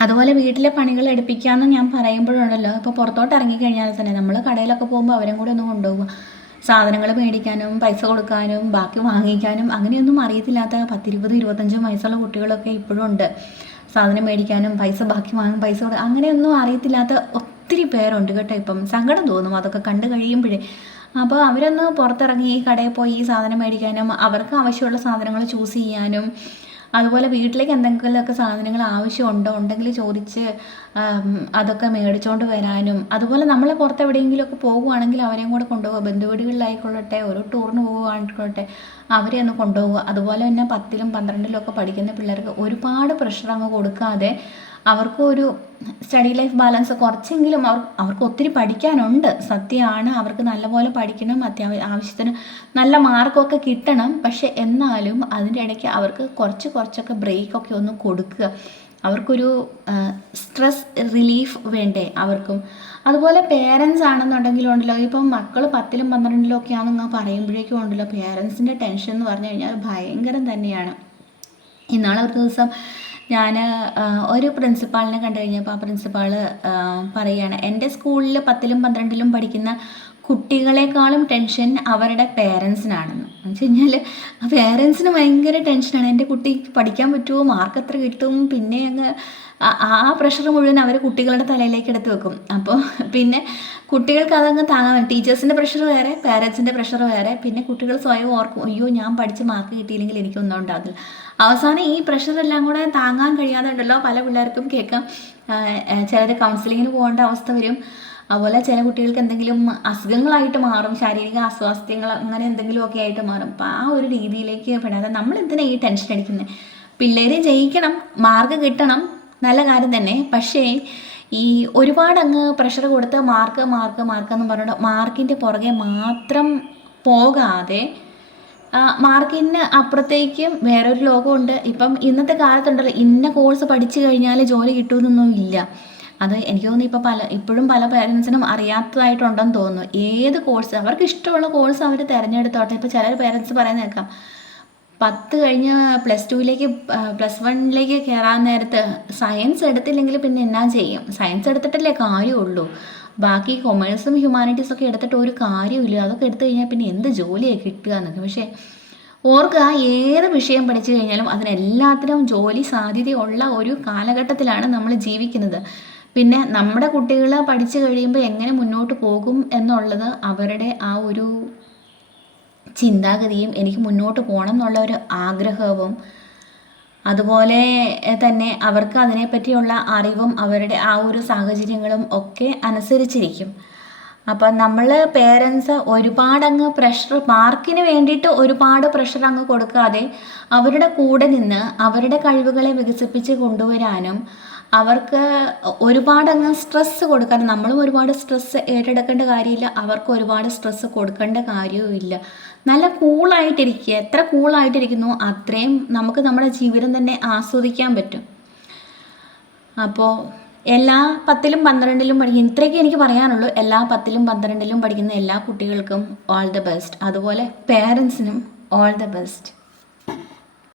S2: അതുപോലെ വീട്ടിലെ പണികൾ എടുപ്പിക്കാമെന്ന് ഞാൻ പറയുമ്പോഴുണ്ടല്ലോ. ഇപ്പോൾ പുറത്തോട്ട് ഇറങ്ങിക്കഴിഞ്ഞാൽ തന്നെ നമ്മൾ കടയിലൊക്കെ പോകുമ്പോൾ അവരും കൂടെ ഒന്ന് കൊണ്ടുപോകുക സാധനങ്ങൾ മേടിക്കാനും പൈസ കൊടുക്കാനും ബാക്കി വാങ്ങിക്കാനും അങ്ങനെയൊന്നും അറിയത്തില്ലാത്ത പത്തിരുപത് ഇരുപത്തഞ്ചും വയസ്സുള്ള കുട്ടികളൊക്കെ ഇപ്പോഴും ഉണ്ട്. സാധനം മേടിക്കാനും പൈസ ബാക്കി വാങ്ങും പൈസ കൊടു അങ്ങനെയൊന്നും അറിയത്തില്ലാത്ത ഒത്തിരി പേരുണ്ട് കേട്ടോ ഇപ്പം. സങ്കടം തോന്നും അതൊക്കെ കണ്ടു കഴിയുമ്പോഴേ. അപ്പോൾ അവരൊന്ന് പുറത്തിറങ്ങി ഈ കടയിൽ പോയി ഈ സാധനം മേടിക്കാനും അവർക്ക് ആവശ്യമുള്ള സാധനങ്ങൾ ചൂസ് ചെയ്യാനും അതുപോലെ വീട്ടിലേക്ക് എന്തെങ്കിലുമൊക്കെ സാധനങ്ങൾ ആവശ്യമുണ്ടോ ഉണ്ടെങ്കിൽ ചോദിച്ച് അതൊക്കെ മേടിച്ചുകൊണ്ട് വരാനും. അതുപോലെ നമ്മൾ പുറത്ത് എവിടെയെങ്കിലുമൊക്കെ പോകുവാണെങ്കിൽ അവരെയും കൂടെ കൊണ്ടുപോകുക ബന്ധുവീടുകളിലായിക്കൊള്ളട്ടെ ഒരു ടൂറിന് പോകുകയായിക്കോട്ടെ അവരെ ഒന്ന് കൊണ്ടുപോകുക അതുപോലെ തന്നെ പത്തിലും പന്ത്രണ്ടിലും ഒക്കെ പഠിക്കുന്ന പിള്ളേർക്ക് ഒരുപാട് പ്രഷർ അങ്ങ് കൊടുക്കാതെ അവർക്ക് ഒരു സ്റ്റഡി ലൈഫ് ബാലൻസ് കുറച്ചെങ്കിലും അവർ അവർക്ക് ഒത്തിരി പഠിക്കാനുണ്ട്. സത്യമാണ് അവർക്ക് നല്ലപോലെ പഠിക്കണം അത്യാവശ്യം ആവശ്യത്തിന് നല്ല മാർക്കൊക്കെ കിട്ടണം. പക്ഷെ എന്നാലും അതിന്റെ ഇടയ്ക്ക് അവർക്ക് കുറച്ച് കുറച്ചൊക്കെ ബ്രേക്കൊക്കെ ഒന്ന് കൊടുക്കുക. അവർക്കൊരു സ്ട്രെസ് റിലീഫ് വേണ്ടേ അവർക്കും? അതുപോലെ പേരൻസ് ആണെന്നുണ്ടെങ്കിലും ഉണ്ടല്ലോ ഇപ്പം മക്കൾ പത്തിലും പന്ത്രണ്ടിലും ഒക്കെ ആണെന്ന് പറയുമ്പോഴേക്കും ഉണ്ടല്ലോ പേരൻസിന്റെ ടെൻഷൻ എന്ന് പറഞ്ഞു കഴിഞ്ഞാൽ ഭയങ്കരം തന്നെയാണ്. ഇന്നാളെ ഒരു ദിവസം ഞാൻ ഒരു പ്രിൻസിപ്പാളിനെ കണ്ടു കഴിഞ്ഞപ്പോൾ ആ പ്രിൻസിപ്പാൾ പറയുകയാണ് എന്റെ സ്കൂളിൽ പത്തിലും പന്ത്രണ്ടിലും പഠിക്കുന്ന കുട്ടികളെക്കാളും ടെൻഷൻ അവരുടെ പേരൻസിനാണെന്ന്. എന്ന് വെച്ച് കഴിഞ്ഞാൽ പേരൻസിന് ഭയങ്കര ടെൻഷനാണ്. എന്റെ കുട്ടി പഠിക്കാൻ പറ്റുമോ? മാർക്ക് എത്ര കിട്ടും? പിന്നെ അങ്ങ് ആ പ്രഷർ മുഴുവൻ അവർ കുട്ടികളുടെ തലയിലേക്ക് എടുത്ത് വെക്കും. അപ്പോൾ പിന്നെ കുട്ടികൾക്ക് അതങ്ങ് താങ്ങാൻ ടീച്ചേഴ്സിന്റെ പ്രഷർ വേറെ പാരൻസിന്റെ പ്രഷർ വേറെ. പിന്നെ കുട്ടികൾ സ്വയം ഓർക്കും അയ്യോ ഞാൻ പഠിച്ച് മാർക്ക് കിട്ടിയില്ലെങ്കിൽ എനിക്കൊന്നും ഉണ്ടാകില്ല അവസാനം ഈ പ്രഷറെല്ലാം കൂടെ താങ്ങാൻ കഴിയാതെ ഉണ്ടല്ലോ പല പിള്ളേർക്കും കേൾക്കാം. ചിലർ കൗൺസിലിങ്ങിന് പോകേണ്ട അവസ്ഥ വരും. അതുപോലെ ചില കുട്ടികൾക്ക് എന്തെങ്കിലും അസുഖങ്ങളായിട്ട് മാറും. ശാരീരിക അസ്വാസ്ഥ്യങ്ങൾ അങ്ങനെ എന്തെങ്കിലുമൊക്കെ ആയിട്ട് മാറും. അപ്പോൾ ആ ഒരു രീതിയിലേക്ക് പെടാതെ നമ്മൾ എന്തിനാണ് ഈ ടെൻഷൻ അടിക്കുന്നത് പിള്ളേരെ ജയിക്കണം മാർക്ക് കിട്ടണം നല്ല കാര്യം തന്നെ. പക്ഷേ ഈ ഒരുപാട് അങ്ങ് പ്രഷർ കൊടുത്ത് മാർക്ക് മാർക്ക് മാർക്ക് എന്ന് പറഞ്ഞിട്ട് മാർക്കിന്റെ പുറകെ മാത്രം പോകാതെ മാർക്കിന് അപ്പുറത്തേക്കും വേറൊരു ലോകമുണ്ട്. ഇപ്പം ഇന്നത്തെ കാലത്തുണ്ടല്ലോ ഇന്ന കോഴ്സ് പഠിച്ചു കഴിഞ്ഞാൽ ജോലി കിട്ടുമെന്നൊന്നും ഇല്ല. അത് എനിക്ക് തോന്നുന്നു ഇപ്പോൾ പല ഇപ്പോഴും പല പേരൻസിനും അറിയാത്തതായിട്ടുണ്ടെന്ന് തോന്നുന്നു. ഏത് കോഴ്സ് അവർക്ക് ഇഷ്ടമുള്ള കോഴ്സ് അവർ തിരഞ്ഞെടുത്തോട്ടെ. ഇപ്പോൾ ചില പേരൻസ് പറയുന്നത് കേൾക്കാം പത്ത് കഴിഞ്ഞ് പ്ലസ് ടുവിലേക്ക് പ്ലസ് വണ്ണിലേക്ക് കയറാൻ നേരത്ത് സയൻസ് എടുത്തില്ലെങ്കിൽ പിന്നെ എന്നാ ചെയ്യും? സയൻസ് എടുത്തിട്ടല്ലേ കാര്യമുള്ളൂ. ബാക്കി കൊമേഴ്സും ഹ്യൂമാനിറ്റീസും ഒക്കെ എടുത്തിട്ട് ഒരു കാര്യമില്ല അതൊക്കെ എടുത്തു കഴിഞ്ഞാൽ പിന്നെ എന്ത് ജോലിയാണ് കിട്ടുക എന്നൊക്കെ. പക്ഷേ ഓർക്കുക ഏത് വിഷയം പഠിച്ചു കഴിഞ്ഞാലും അതിനെല്ലാത്തിനും ജോലി സാധ്യതയുള്ള ഒരു കാലഘട്ടത്തിലാണ് നമ്മൾ ജീവിക്കുന്നത്. പിന്നെ നമ്മുടെ കുട്ടികൾ പഠിച്ചു കഴിയുമ്പോൾ എങ്ങനെ മുന്നോട്ട് പോകും എന്നുള്ളത് അവരുടെ ആ ഒരു ചിന്താഗതിയും എനിക്ക് മുന്നോട്ട് പോകണം എന്നുള്ള ഒരു ആഗ്രഹവും അതുപോലെ തന്നെ അവർക്ക് അതിനെപ്പറ്റിയുള്ള അറിവും അവരുടെ ആ ഒരു സാഹചര്യങ്ങളും ഒക്കെ അനുസരിച്ചിരിക്കും. അപ്പം നമ്മൾ പേരൻസ് ഒരുപാടങ്ങ് പ്രഷർ മാർക്കിന് വേണ്ടിയിട്ട് ഒരുപാട് പ്രഷർ അങ്ങ് കൊടുക്കാതെ അവരുടെ കൂടെ നിന്ന് അവരുടെ കഴിവുകളെ വികസിപ്പിച്ച് കൊണ്ടുവരാനും അവർക്ക് ഒരുപാടങ്ങ് സ്ട്രെസ്സ് കൊടുക്കാനും നമ്മളും ഒരുപാട് സ്ട്രെസ്സ് ഏറ്റെടുക്കേണ്ട കാര്യമില്ല അവർക്ക് ഒരുപാട് സ്ട്രെസ്സ് കൊടുക്കേണ്ട കാര്യവും ഇല്ല നല്ല കൂളായിട്ടിരിക്കുക. എത്ര കൂളായിട്ടിരിക്കുന്നു അത്രയും നമുക്ക് നമ്മുടെ ജീവിതം തന്നെ ആസ്വദിക്കാൻ പറ്റും. അപ്പോൾ എല്ലാ പത്തിലും പന്ത്രണ്ടിലും പഠിക്കുന്ന ഇത്രയൊക്കെ എനിക്ക് പറയാനുള്ളൂ. എല്ലാ പത്തിലും പന്ത്രണ്ടിലും പഠിക്കുന്ന എല്ലാ കുട്ടികൾക്കും ഓൾ ദ ബെസ്റ്റ് അതുപോലെ പേരൻസിനും ഓൾ ദ ബെസ്റ്റ്